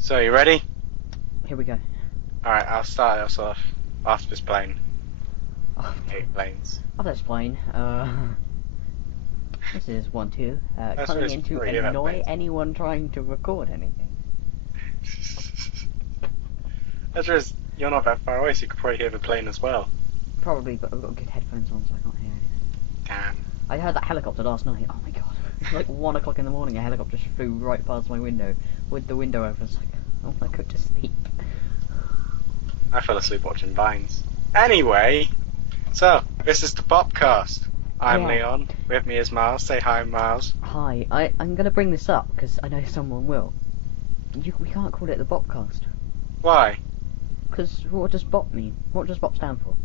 So, you ready? Here we go. Alright, I'll start us off after this plane. Oh, Hate planes. I'll explain. This is 1-2. That's Coming really in to scary about annoy planes. anyone trying to record anything. That's just, you're not that far away, so you could probably hear the plane as well. Probably, but I've got good headphones on, so I can't hear anything. Damn. I heard that helicopter last night. Oh my god! Like 1 o'clock in the morning, a helicopter just flew right past my window with the window open. It's like, oh, I could just sleep. I fell asleep watching Vines. Anyway, so, this is the BOPcast. I'm Yeah. Leon. With me is Miles. Say hi, Miles. Hi, I'm gonna bring this up because I know someone will. We can't call it the BOPcast. Why? Because what does BOP mean? What does BOP stand for?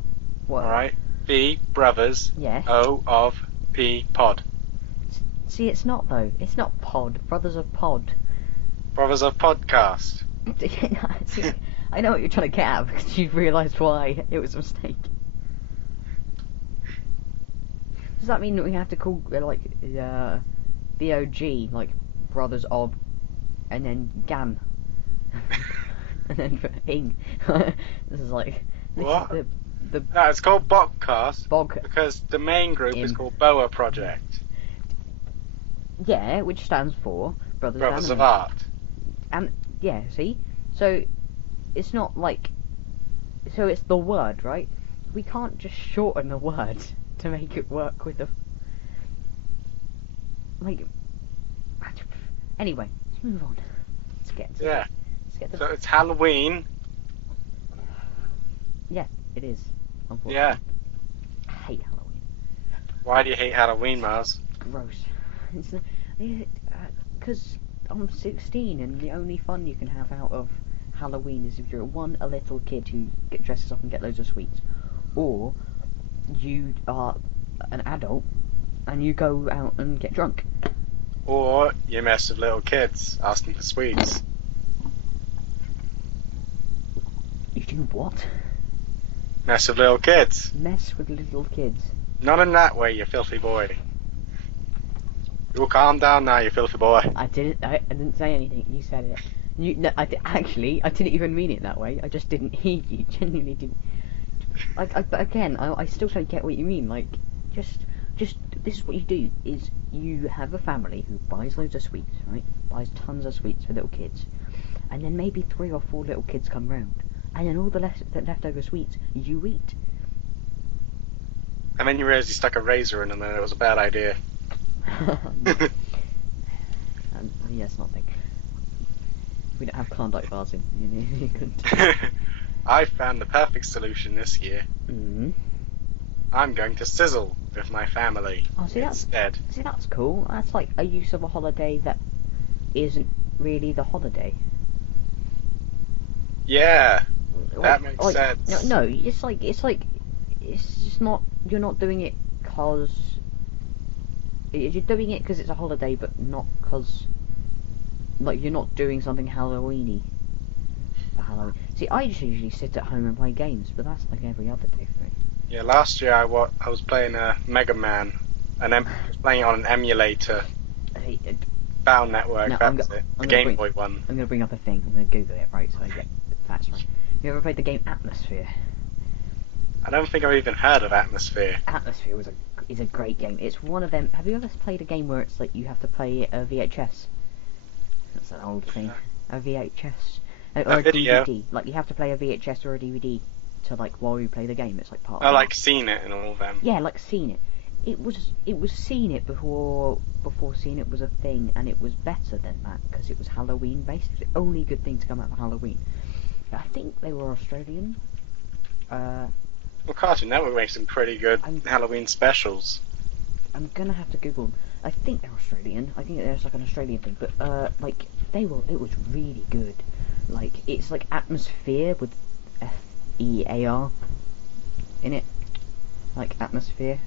What? Alright. B, brothers. Yes. O of P, pod. See, it's not though. It's not pod. Brothers of Pod. Brothers of podcast. See, I know what you're trying to get at because you've realised why it was a mistake. Does that mean that we have to call BOG, like Brothers of, and then GAN, and then for ing? This is like What? the No, it's called BOPcast bog. because the main group is Im. called BOA Project. Yeah, which stands for Brothers of Anime. Art. And yeah, see, so it's not like, so it's the word, right? We can't just shorten the word to make it work with the like. Anyway, let's move on. Let's get to Yeah. let's get to So it's Halloween. yeah, it is. Unfortunately. Yeah. I hate Halloween. Why do you hate Halloween, Miles? Gross. It's because I'm 16 and the only fun you can have out of Halloween is if you're a little kid who dresses up and get loads of sweets, or you are an adult and you go out and get drunk. Or you mess with little kids asking for sweets. You do what? Mess with little kids. Mess with little kids. Not in that way, you filthy boy. You'll calm down now, you filthy boy. I didn't say anything. You said it. No, I didn't even mean it that way. I just didn't hear you. Genuinely didn't. But again, I still don't get what you mean. Like, just this is what you do: is you have a family who buys loads of sweets, right? Buys tons of sweets for little kids, and then maybe 3 or 4 little kids come round, and then all the leftover sweets you eat. And then you realise you stuck a razor in and then it was a bad idea. Yeah, it's not a thing. We don't have Klondike bars in. You couldn't. I found the perfect solution this year. Mm. I'm going to sizzle with my family Oh, see, instead. that's cool. That's like a use of a holiday that isn't really the holiday. Yeah, that makes like, sense. No, it's just not. You're not doing it because you're doing it because it's a holiday, but not because like you're not doing something Halloweeny. For Halloween. See, I just usually sit at home and play games, but that's like every other day for me. Yeah, last year I was playing Mega Man, and I was playing it on an emulator. Hey, Battle Network, No, that's it. The Game Boy one. I'm gonna bring up a thing. I'm gonna Google it, right? So I get the facts right. You ever played the game Atmosphere? I don't think I've even heard of Atmosphere. Atmosphere is a great game. It's one of them. Have you ever played a game where it's like you have to play a VHS? That's an old thing. A VHS or a video. DVD. Like you have to play a VHS or a DVD to like while you play the game. It's like part. I of like seen it and all them. Yeah, like seen it. It was seen it before seen it was a thing, and it was better than that because it was Halloween based. It was the only good thing to come out of Halloween. I think they were Australian. Well, Cartoon Network makes some pretty good Halloween specials. I'm gonna have to Google. I think they're Australian. I think there's like an Australian thing, but like it was really good. Like it's like Atmosphere with FEAR in it. Like Atmosphere.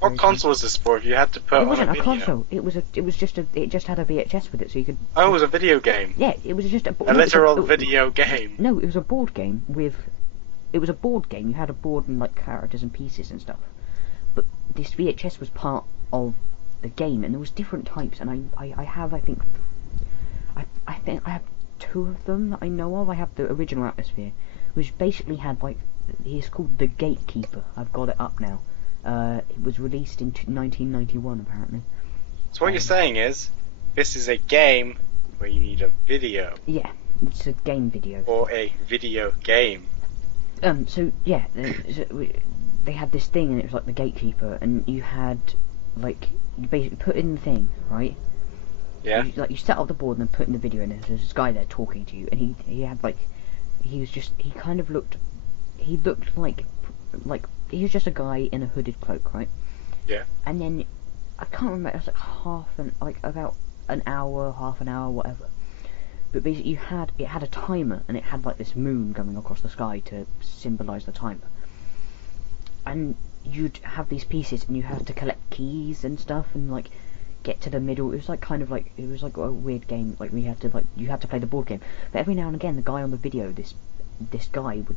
What console was this for? If you had to put It on wasn't a a video? console. It just had a VHS with it, so you could. Oh, it was a video game. Yeah, it was just a Literal video game. No, it was a board game with. It was a board game. You had a board and like characters and pieces and stuff. But this VHS was part of the game, and there was different types. And I think I have two of them that I know of. I have the original Atmosphere, which basically had like, he's called the Gatekeeper. I've got it up now. It was released in 1991 apparently. So what you're saying is, this is a game where you need a video. Yeah, it's a game video. Or a video game. So yeah, they had this thing, and it was like the Gatekeeper, and you had like, you basically put in the thing, right? Yeah. You set up the board and then put in the video, and there's this guy there talking to you, and he had like, he looked like he was just a guy in a hooded cloak, right? Yeah. And then I can't remember, it was like about an hour, half an hour, whatever. But basically, it had a timer, and it had like this moon going across the sky to symbolise the timer. And you'd have these pieces, and you have to collect keys and stuff, and like get to the middle. It was like it was like a weird game. Like you had to play the board game. But every now and again, the guy on the video, this guy would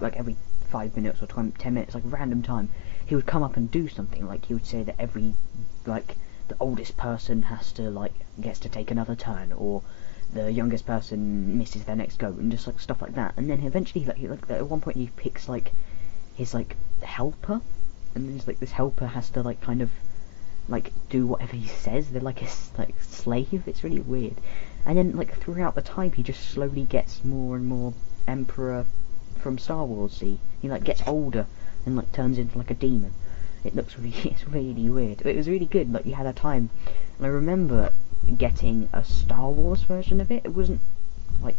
like every 5 minutes or 10 minutes, like random time, he would come up and do something. Like he would say that every like the oldest person gets to take another turn, or the youngest person misses their next go, and just like stuff like that. And then eventually, like at one point, he picks like his like helper, and then like this helper has to like kind of like do whatever he says. They're like a slave. It's really weird. And then like throughout the time, he just slowly gets more and more Emperor from Star Wars. He like gets older and like turns into like a demon. It's really weird. It was really good. Like you had a time, and I remember getting a Star Wars version of it. It wasn't. I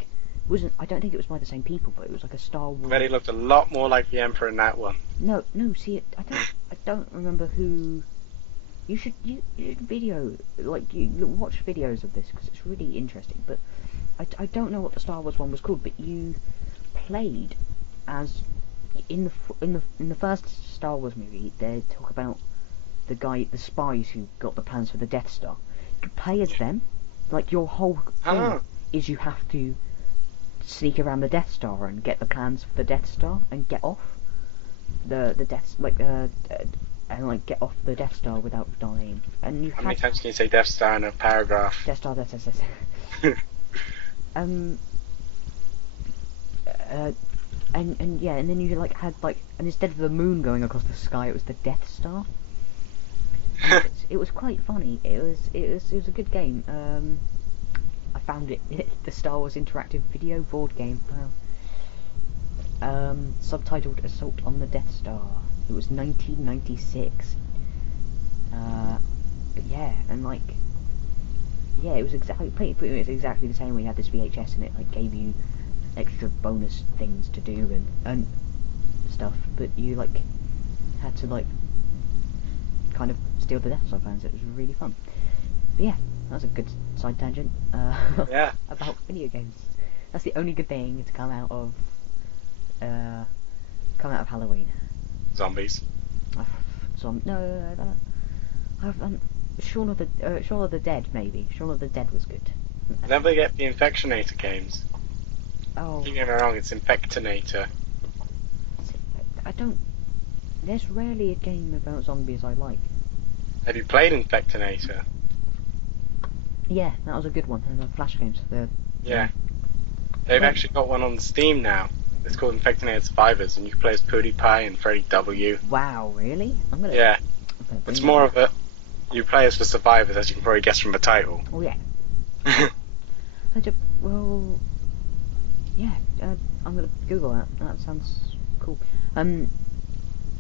don't think it was by the same people, but it was like a Star Wars. But he looked a lot more like the Emperor in that one. No. See, I don't remember who. You should video, like you watch videos of this, because it's really interesting. But I don't know what the Star Wars one was called. But you played as in the first Star Wars movie. They talk about the spies who got the plans for the Death Star. You play as them. Like your whole thing is you have to sneak around the Death Star and get the plans for the Death Star and get off the Death and like get off the Death Star without dying. And How many times can you say Death Star in a paragraph? Death Star. And then you like had like, and instead of the moon going across the sky, it was the Death Star. It was quite funny. It was a good game. I found it the Star Wars interactive video board game. Wow. Subtitled Assault on the Death Star. It was 1996. And like, it was exactly the same. We had this VHS, and it like gave you extra bonus things to do and stuff, but you like had to like kind of steal the Death Star plans. It was really fun. But yeah, that was a good side tangent. About video games. That's the only good thing to come out of Halloween. Zombies. Shaun of the Dead, maybe. Shaun of the Dead was good. Never get the Infectionator games. Oh. Don't get me wrong, it's Infectinator. There's rarely a game about zombies I like. Have you played Infectinator? Yeah, that was a good one. And the Flash games. Yeah. They've actually got one on Steam now. It's called Infectinator Survivors, and you can play as PewDiePie and Freddy W. Wow, really? Yeah. It's more of a... You play as the survivors, as you can probably guess from the title. Oh, yeah. I'm gonna Google that. That sounds cool. And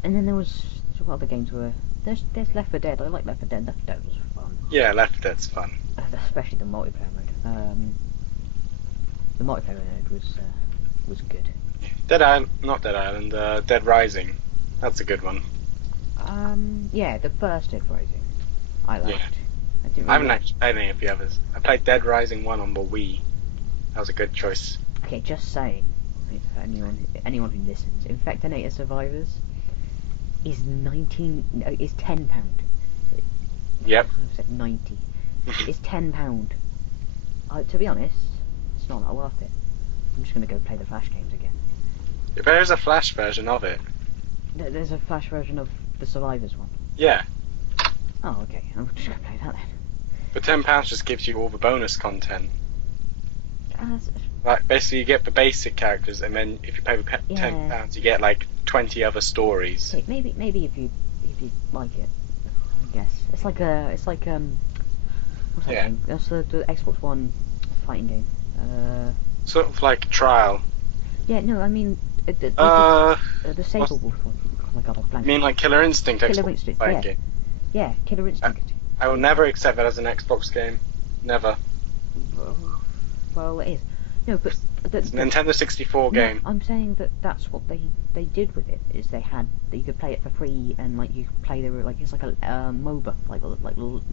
then there was... So what other games were... There's Left 4 Dead. I like Left 4 Dead. Left 4 Dead was fun. Yeah, Left 4 Dead's fun. Especially the multiplayer mode. The multiplayer mode was good. Dead Rising. That's a good one. Yeah, the first Dead Rising I liked. Yeah. I haven't actually played any of the others. I played Dead Rising 1 on the Wii. That was a good choice. Okay, just saying, for anyone who listens, Infectinator Survivors is £10. Yep. I said 90. It's £10. To be honest, it's not that worth it. I'm just gonna go play the Flash games again. There is a Flash version of it. There's a Flash version of the Survivors one. Yeah. Oh, okay. I'm just gonna play that then. But £10 just gives you all the bonus content. Like, basically, you get the basic characters, and then if you pay £10, you get like 20 other stories. Okay, maybe if you like it, I guess it's like what's that game? That's the Xbox One fighting game. Sort of like a trial. Yeah, no, I mean the Disabled one. Oh my god, I blanked. You mean like Killer Instinct? Killer Xbox Instinct, fighting yeah. game? Yeah, Killer Instinct. I will never accept that as an Xbox game. Never. Well, it is. No, but It's a Nintendo 64 game. I'm saying that that's what they did with it. Is they had that you could play it for free, and like you could play like it's like a MOBA, like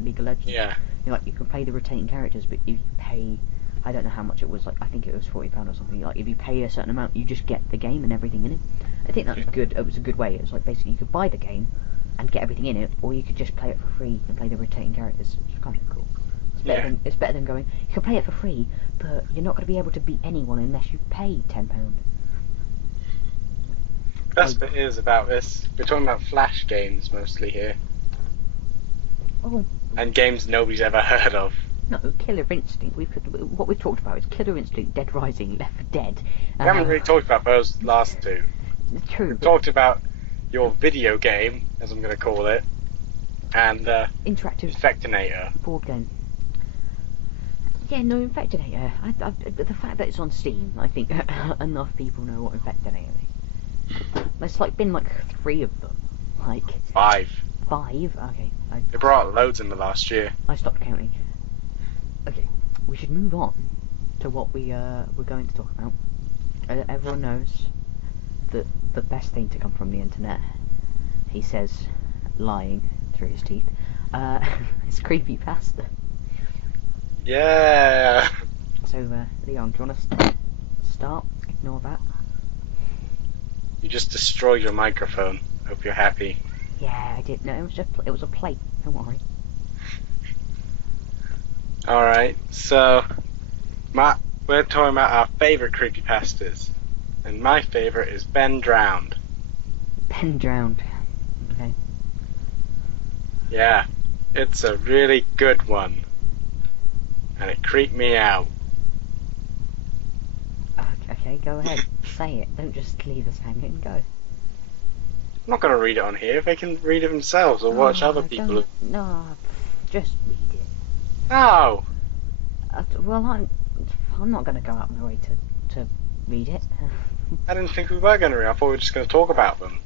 League of Legends. Yeah. You could play the rotating characters, but if you pay, I don't know how much it was. Like I think it was £40 or something. Like if you pay a certain amount, you just get the game and everything in it. I think that was good. It was a good way. It was like basically you could buy the game and get everything in it, or you could just play it for free and play the rotating characters. It's kind of cool. It's better than going, you can play it for free, but you're not going to be able to beat anyone unless you pay £10. Best bit is about this, we're talking about Flash games mostly here. Oh. And games nobody's ever heard of. No, Killer Instinct. What we've talked about is Killer Instinct, Dead Rising, Left 4 Dead. We haven't really talked about those last two. True. We've talked about your video game, as I'm going to call it, and interactive Infectinator. Board game. Yeah, no, Infectinator. The fact that it's on Steam, I think enough people know what Infectinator is. There's been 3 of them. 5. 5? Okay. They brought out loads in the last year. I stopped counting. Okay, we should move on to what we're going to talk about. Everyone knows that the best thing to come from the internet, he says, lying through his teeth, is creepypasta. Yeah. So, Leon, do you want to start? Ignore that. You just destroyed your microphone. Hope you're happy. Yeah, I did. No, it was a plate. Don't worry. Alright, so we're talking about our favourite creepypastas. And my favourite is Ben Drowned. Ben Drowned. Okay. Yeah, it's a really good one. And it creeped me out. Okay, go ahead. Say it. Don't just leave us hanging. Go. I'm not going to read it on here. They can read it themselves or watch other people. No, just read it. No! Well, I'm not going to go out my way to read it. I didn't think we were going to read it. I thought we were just going to talk about them.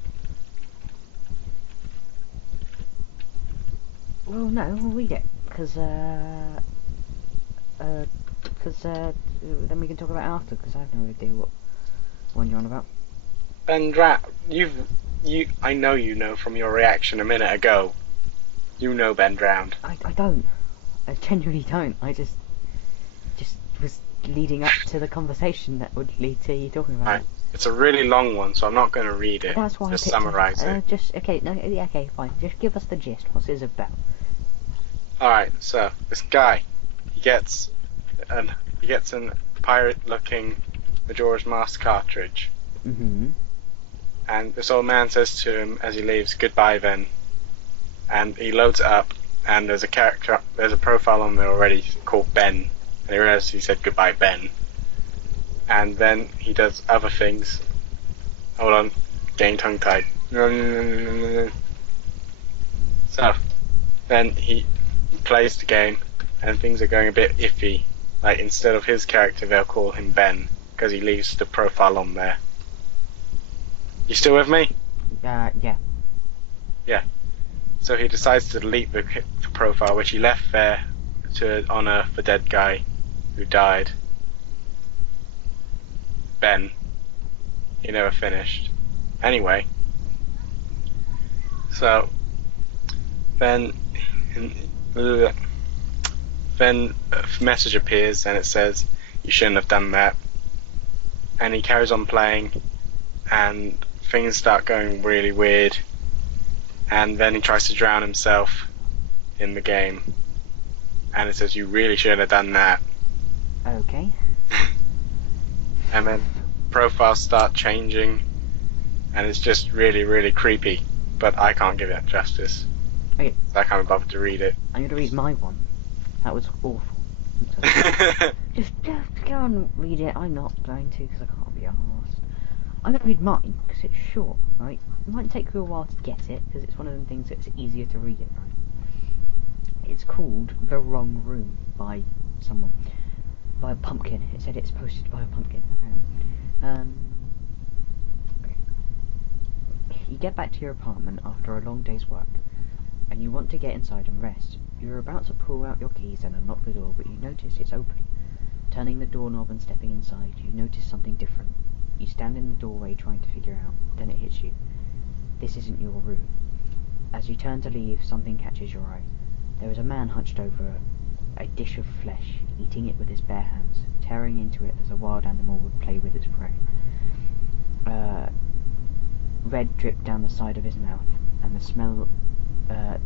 Well, no, we'll read it. Because then we can talk about it after, because I have no idea what one you're on about. Ben Drowned, I know you know from your reaction a minute ago. You know Ben Drowned. I don't. I genuinely don't. I just was leading up to the conversation that would lead to you talking about it. It's a really long one, so I'm not going to read it. That's why just I summarise it. Okay, fine. Just give us the gist. What's it about? Alright, so this guy, he gets an pirate-looking Majora's Mask cartridge. Mm-hmm. And this old man says to him as he leaves, "Goodbye then." And he loads it up, and there's a profile on there already called Ben. And he realizes he said "Goodbye, Ben." And then he does other things. Hold on, getting tongue-tied. So, then he plays the game, and things are going a bit iffy. Like, instead of his character, they'll call him Ben, because he leaves the profile on there. You still with me? Yeah. Yeah. So he decides to delete the profile, which he left there to honour the dead guy who died. Ben. He never finished. Anyway. So, then a message appears and it says, "You shouldn't have done that." And he carries on playing, and things start going really weird, and then he tries to drown himself in the game, and it says, "You really shouldn't have done that." Okay. And then profiles start changing, and it's just really, really creepy, but I can't give it justice. Okay. So I can't be bothered to read it. I'm going to read my one. That was awful. Just go and read it. I'm not going to because I can't be arsed. I'm going to read mine because it's short, right? It might take you a while to get it because it's one of them things that's easier to read it, right? It's called The Wrong Room by someone. By a pumpkin. It said it's posted by a pumpkin, apparently. Okay. You get back to your apartment after a long day's work, and you want to get inside and rest. You're about to pull out your keys and unlock the door, but you notice it's open. Turning the doorknob and stepping inside, you notice something different. You stand in the doorway trying to figure out, then it hits you. This isn't your room. As you turn to leave, something catches your eye. There is a man hunched over a dish of flesh, eating it with his bare hands, tearing into it as a wild animal would play with its prey. Red dripped down the side of his mouth, and the smell oh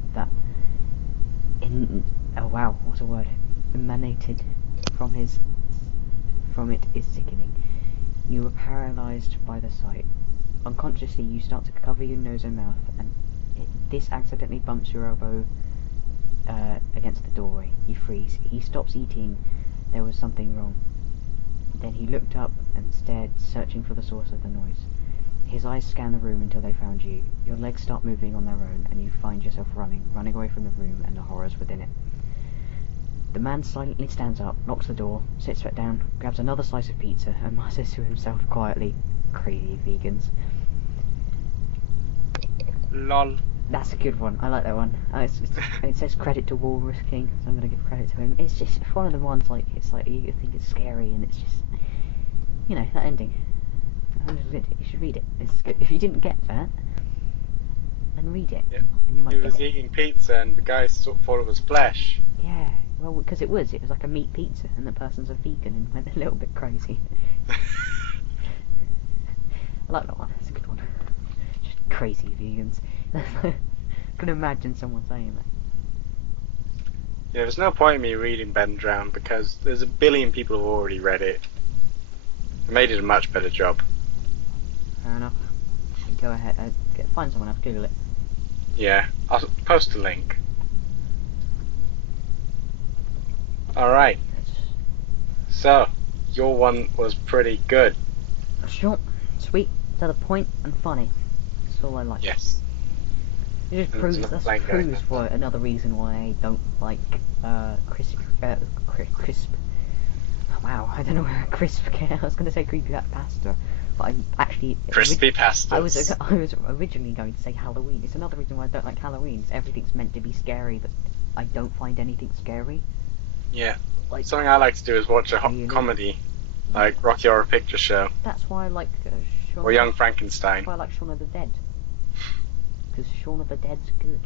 wow, what a word, emanated from it is sickening. You were paralysed by the sight. Unconsciously, you start to cover your nose and mouth, and this accidentally bumps your elbow against the doorway. You freeze. He stops eating. There was something wrong. Then he looked up and stared, searching for the source of the noise. His eyes scan the room until they found you. Your legs start moving on their own, and you find yourself running away from the room and the horrors within it. The man silently stands up, locks the door, sits back down, grabs another slice of pizza, and mutters to himself quietly, "Crazy vegans." Lol. That's a good one. I like that one. It says credit to Walrus King, so I'm gonna give credit to him. It's just one of the ones like it's like you think it's scary, and it's just that ending. You should read it. It's good. If you didn't get that, then read it, Yeah. and you might He get was it. eating pizza and the guy thought it was flesh. Yeah, well, because it was like a meat pizza, and the person's a vegan and went a little bit crazy. I like that one. It's a good one. Just crazy vegans. I can imagine someone saying that. Yeah, there's no point in me reading Ben Drown because there's a billion people who've already read it. They made it a much better job. Fair enough. Go ahead. Find someone else. Google it. Yeah, I'll post a link. Alright. So, your one was pretty good. Short, sweet, to the point, and funny. That's all I like. Yes. It just And proves it's not that's plain going proves that why another reason why I don't like crisp. Wow, I don't know where crisp came. I was going to say creepy pasta, but I actually Crispy pastas. I was originally going to say Halloween. It's another reason why I don't like Halloween. Everything's meant to be scary, but I don't find anything scary. Yeah. Like, Something I like to do is watch a comedy, like Rocky Horror Picture Show that's why I like or Young Frankenstein. That's why I like Shaun of the Dead. Because Shaun of the Dead's good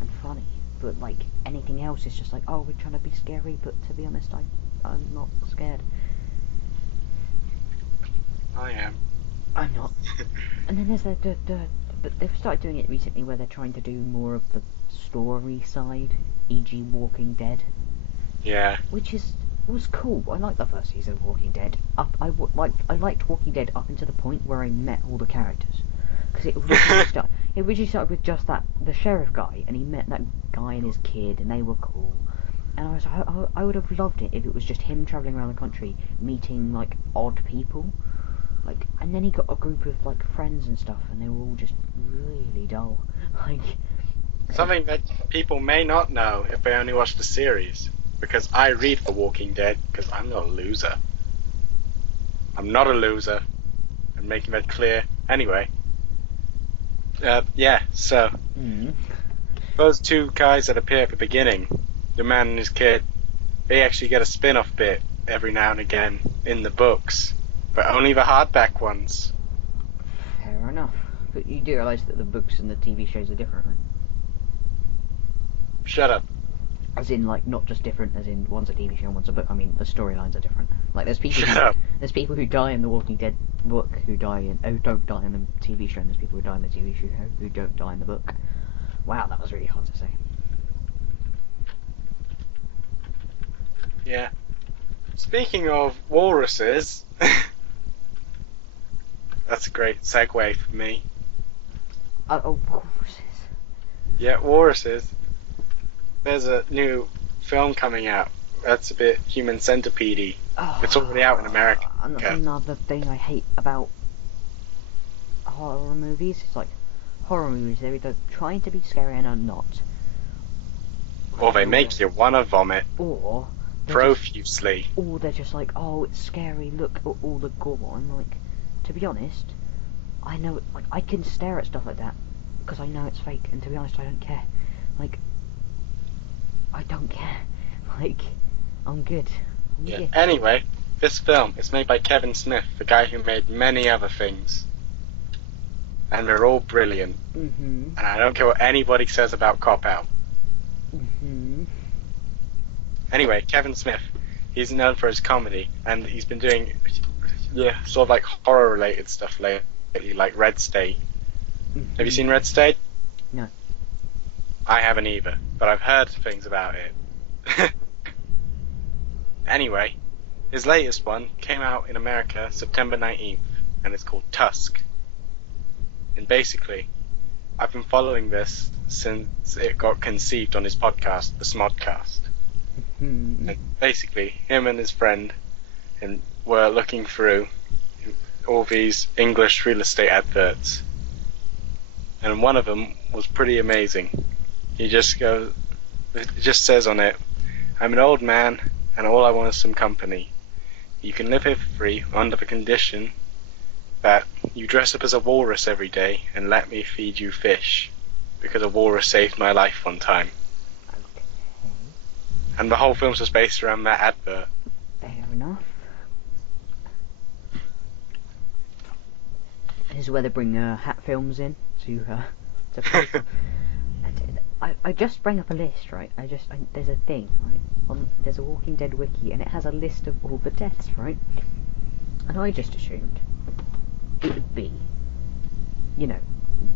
and funny, but like anything else is just like, oh, we're trying to be scary, but to be honest, I'm not scared. I am. I'm not. And then there's but they've started doing it recently where they're trying to do more of the story side, e.g. Walking Dead. Yeah. Which was cool. I liked the first season of Walking Dead. I liked Walking Dead up until the point where I met all the characters. Because it originally started with just the sheriff guy, and he met that guy and his kid, and they were cool. And I would have loved it if it was just him travelling around the country, meeting like odd people, like, and then he got a group of like friends and stuff, and they were all just really dull. Like Something that people may not know if they only watch the series, because I read The Walking Dead because I'm not a loser. I'm not a loser. I'm making that clear. Anyway. Yeah, so those two guys that appear at the beginning, the man and his kid, they actually get a spin-off bit every now and again in the books, but only the hardback ones. Fair enough. But you do realise that the books and the TV shows are different, right? Shut up. As in, like, not just different, as in one's a TV show and one's a book. I mean, the storylines are different. Like, there's people who die in the Walking Dead book who don't die in the TV show, and there's people who die in the TV show who don't die in the book. Wow, that was really hard to say. Yeah. Speaking of walruses, that's a great segue for me. Walruses. Yeah, walruses. There's a new film coming out that's a bit human centipede-y. It's already out in America. And that's another thing I hate about horror movies. It's like horror movies, they're either trying to be scary and are not. Or they make you wanna vomit Or profusely. Or they're just like, oh, it's scary, look at all the gore. I'm like, to be honest, I know, like, I can stare at stuff like that because I know it's fake, and to be honest, I don't care. Like, I don't care. Like, I'm good. Yeah. Anyway, this film is made by Kevin Smith, the guy who made many other things. And they're all brilliant. Mm-hmm. And I don't care what anybody says about Cop Out. Mm-hmm. Anyway, Kevin Smith, he's known for his comedy, and he's been doing, sort of like horror-related stuff lately, like Red State. Mm-hmm. Have you seen Red State? No. I haven't either, but I've heard things about it. Anyway, his latest one came out in America September 19th, and it's called Tusk. And basically, I've been following this since it got conceived on his podcast, the Smodcast. Mm-hmm. And basically, him and his friend were looking through all these English real estate adverts, and one of them was pretty amazing. It just says on it, "I'm an old man, and all I want is some company. You can live here for free under the condition that you dress up as a walrus every day and let me feed you fish, because a walrus saved my life one time." Okay. And the whole film's just based around that advert. Fair enough. This is where they bring hat films in to play them. I just bring up a list, right? There's a thing, right? There's a Walking Dead wiki, and it has a list of all the deaths, right? And I just assumed it would be,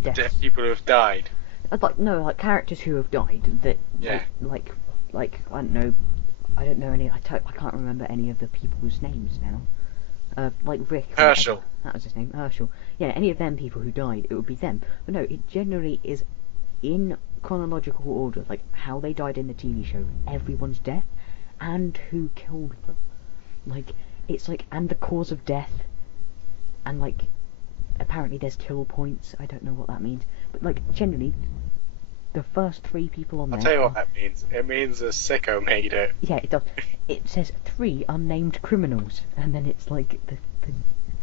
deaths. Dead people who have died. Like characters who have died. That, yeah. Like I don't know. I don't know any. I can't remember any of the people's names now. Like Rick. Herschel. That was his name, Herschel. Yeah, any of them people who died, it would be them. But no, it generally is in chronological order, like how they died in the TV show, everyone's death, and who killed them. Like, it's like, and the cause of death, and like, apparently there's kill points, I don't know what that means, but like, generally, the first 3 people on there... I'll tell you what that means. It means a sicko made it. Yeah, it does. It says 3 unnamed criminals, and then it's like, the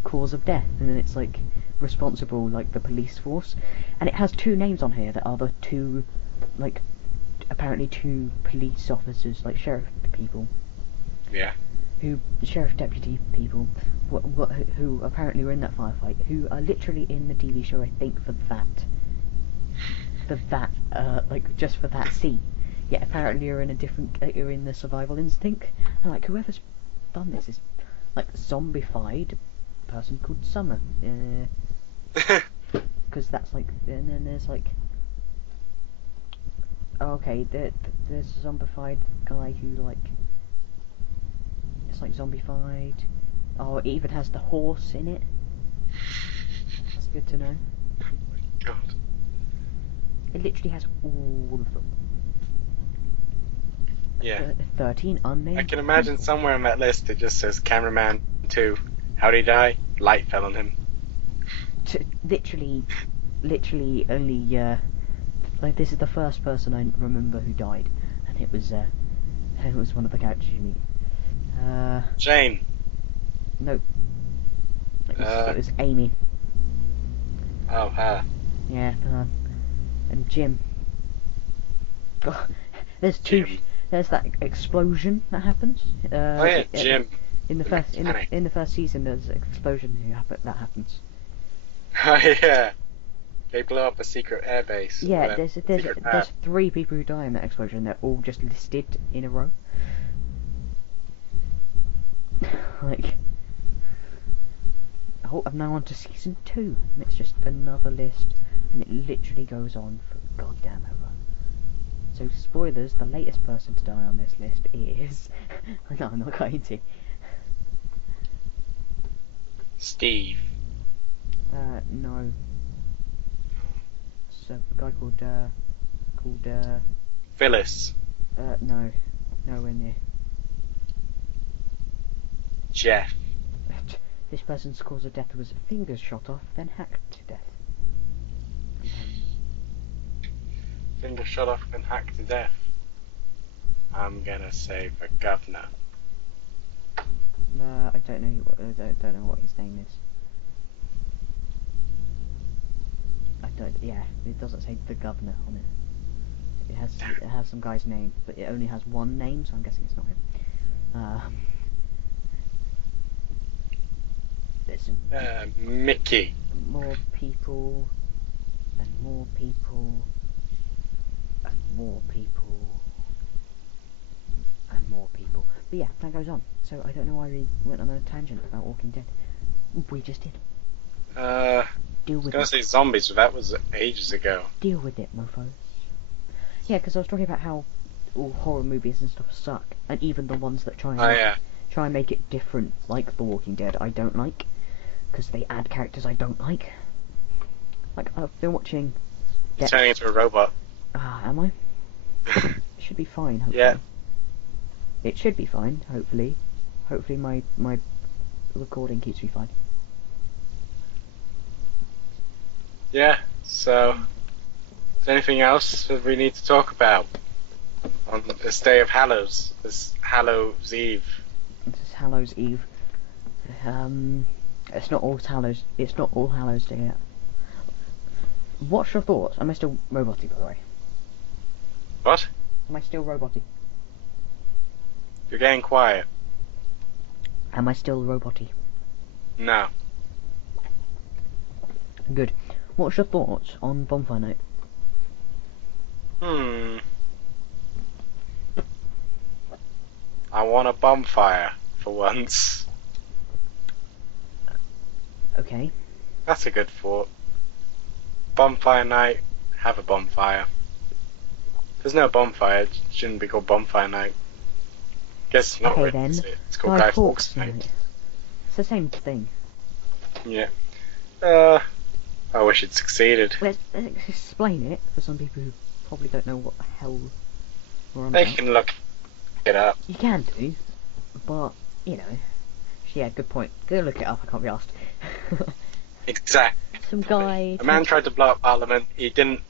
cause of death, and then it's like, responsible, like the police force, and it has 2 names on here that are the 2, like, apparently 2 police officers, like sheriff people. Yeah. Sheriff deputy people, who apparently were in that firefight, who are literally in the TV show, I think, for that, like, just for that scene. Yeah, apparently you're in a different, you're in the survival instinct, and like, whoever's done this is, like, zombified person called Summer. Because that's like, and then there's like, okay, there's a zombified guy who like, it's like zombified. Oh, it even has the horse in it. That's good to know. Oh my god. It literally has all of them. Yeah. 13 unnamed. I can imagine somewhere on that list it just says cameraman 2. How'd he die? Light fell on him. Literally only, like, this is the first person I remember who died, and it was one of the characters you meet. Jane. No. It was Amy. Oh, her. Yeah, and Jim. Oh, there's 2. Jim. There's that explosion that happens. Oh yeah, Jim. In the first season, there's an explosion that happens. Oh yeah. They blow up a secret airbase. Yeah, there's 3 people who die in that explosion. They're all just listed in a row. Like, I'm now on to season 2, and it's just another list, and it literally goes on for goddamn ever. So, spoilers, the latest person to die on this list is... No, I'm not going to. Steve. No. It's a guy called, Phyllis. no. Nowhere near. Jeff. This person's cause of death was fingers shot off, then hacked to death. Finger shot off and hacked to death. I'm gonna say the governor. I don't know what his name is. Yeah, it doesn't say the governor on it. It has some guy's name, but it only has one name, so I'm guessing it's not him. There's Mickey. more people, and more people, and more people, and more people. But yeah, that goes on. So I don't know why we went on a tangent about Walking Dead. We just did. Deal I was with gonna it. say zombies, but that was ages ago. Deal with it, mofos. Yeah, because I was talking about how all horror movies and stuff suck, and even the ones that try and make it different, like The Walking Dead, I don't like, because they add characters I don't like. Like, I've been watching... You're turning into a robot. Am I? It should be fine, hopefully. Yeah. It should be fine, hopefully. Hopefully my recording keeps me fine. Yeah, so... Is there anything else that we need to talk about on this day of Hallows? This Hallows Eve? This is Hallows Eve. It's not All Hallows. It's not All Hallows Day yet. What's your thoughts? Am I still roboty, by the way? What? Am I still roboty? You're getting quiet. Am I still roboty? No. Good. What's your thoughts on Bonfire Night? I want a bonfire for once. Okay. That's a good thought. Bonfire night, have a bonfire. If there's no bonfire, it shouldn't be called bonfire night. Guess not Okay really, then. is it? It's called Guy Fawkes night. It's the same thing. Yeah. I wish it succeeded. Let's explain it for some people who probably don't know what the hell we're on They about. can look it up. You can do, but, you know. Yeah, good point. Go look it up, I can't be asked. Exactly. Some guy... A man tried to blow up Parliament. He didn't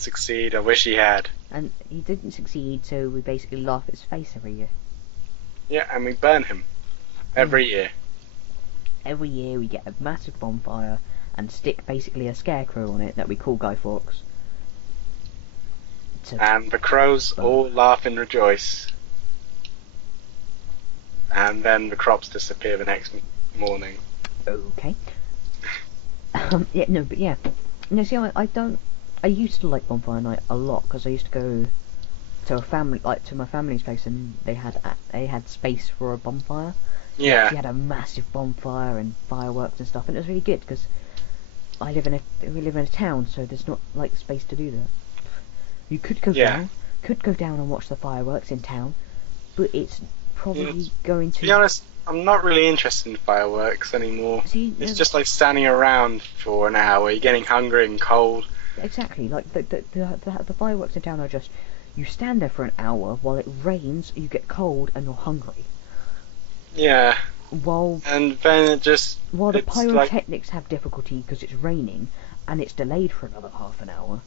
succeed. I wish he had. And he didn't succeed, so we basically laugh at his face every year. Yeah, and we burn him every year. Every year we get a massive bonfire and stick basically a scarecrow on it that we call Guy Fawkes. And the crows all laugh and rejoice. And then the crops disappear the next morning. Okay. Yeah, no, but yeah. No, see, I used to like Bonfire Night a lot because I used to go to my family's place, and they had space for a bonfire. Yeah. We had a massive bonfire and fireworks and stuff, and it was really good because we live in a town, so there's not like space to do that. You could go down and watch the fireworks in town, but it's probably going to... To be honest, I'm not really interested in fireworks anymore. See, it's just like standing around for an hour. You're getting hungry and cold. Exactly, like the fireworks in town are just, you stand there for an hour while it rains, you get cold, and you're hungry. Yeah. While the pyrotechnics have difficulty because it's raining, and it's delayed for another half an hour,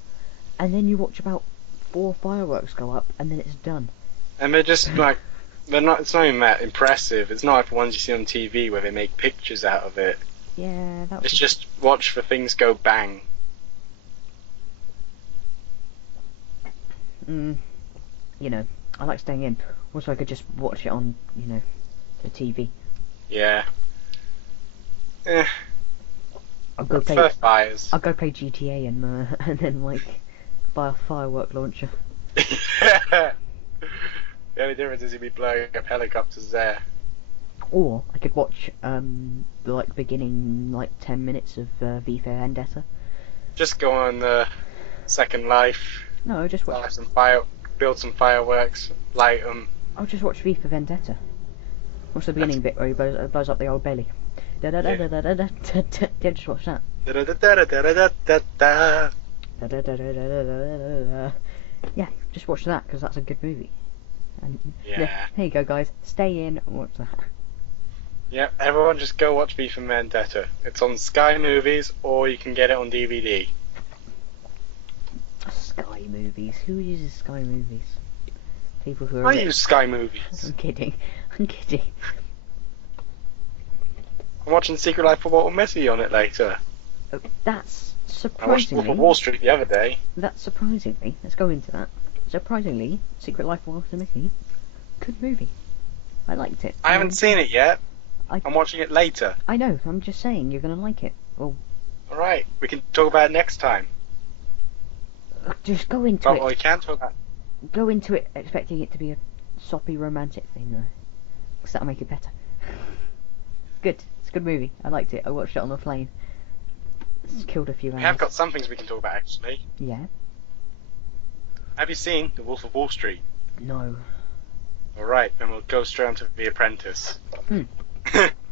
and then you watch about 4 fireworks go up, and then it's done. And they're just like, it's not even that impressive. It's not like the ones you see on TV where they make pictures out of it. Yeah, it's just watch the things go bang. You know, I like staying in. Also, I could just watch it on, the TV. Yeah. I'll go play GTA and then like buy a firework launcher. The only difference is you'd be blowing up helicopters there. Or I could watch the beginning 10 minutes of V for Vendetta. Just go on Second Life. No, just watch. Build some fireworks, light them. I'll just watch V for Vendetta. Watch the beginning bit where he blows up the old Bailey. Yeah, just watch that. Yeah, just watch that because that's a good movie. And yeah. Here you go, guys. Stay in and watch that. Yep, everyone just go watch V for Vendetta. It's on Sky Movies, or you can get it on DVD. Sky Movies. Who uses Sky Movies? People who are. I use Sky Movies. I'm kidding. I'm kidding. I'm watching Secret Life of Walter Mitty on it later. Oh, that's I watched Wolf surprisingly. of Wall Street the other day. That's surprisingly. Let's go into that. Surprisingly, Secret Life of Walter Mitty. Good movie. I liked it. I haven't seen it yet. I- I'm watching it later. I know. I'm just saying you're gonna like it. Well, Alright, we can talk about it next time. just go into Well, it. we can talk about Go into it expecting it to be a soppy romantic thing, though. 'Cause that'll make it better. Good. It's a good movie. I liked it. I watched it on the plane. It's killed a few hours. We have got some things we can talk about, actually. Yeah? Have you seen The Wolf of Wall Street? No. Alright, then we'll go straight on to The Apprentice.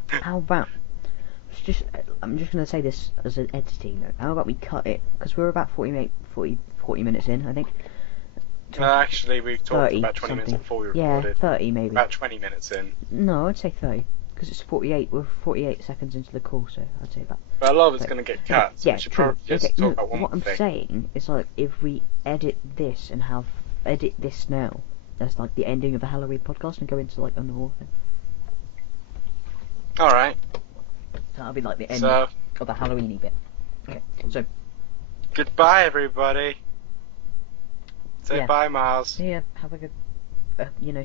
How about... I'm just going to say this as an editing note. How about we cut it? Because we're about 40 minutes in, I think. Actually, we've talked 30 about 20 minutes something. before we Yeah, recorded. 30 maybe. About 20 minutes in. No, I'd say 30. Because it's 48. We're 48 seconds into the call, so I'd say about... But a lot of it's But- going to get cut, so yeah, we should true. probably just Okay, talk no, about one what I'm thing. saying is like if we edit this and edit this now, that's like the ending of the Halloween podcast and go into like a normal thing. Alright, So that'll be like the end so of the Halloweeny bit. Okay, so goodbye, everybody. Say Yeah. bye, Miles. yeah, have a good,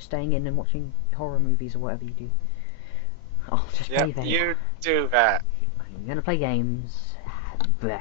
staying in and watching horror movies or whatever you do. I'll just play Yep, there. you do that. I'm gonna play games. Bleh.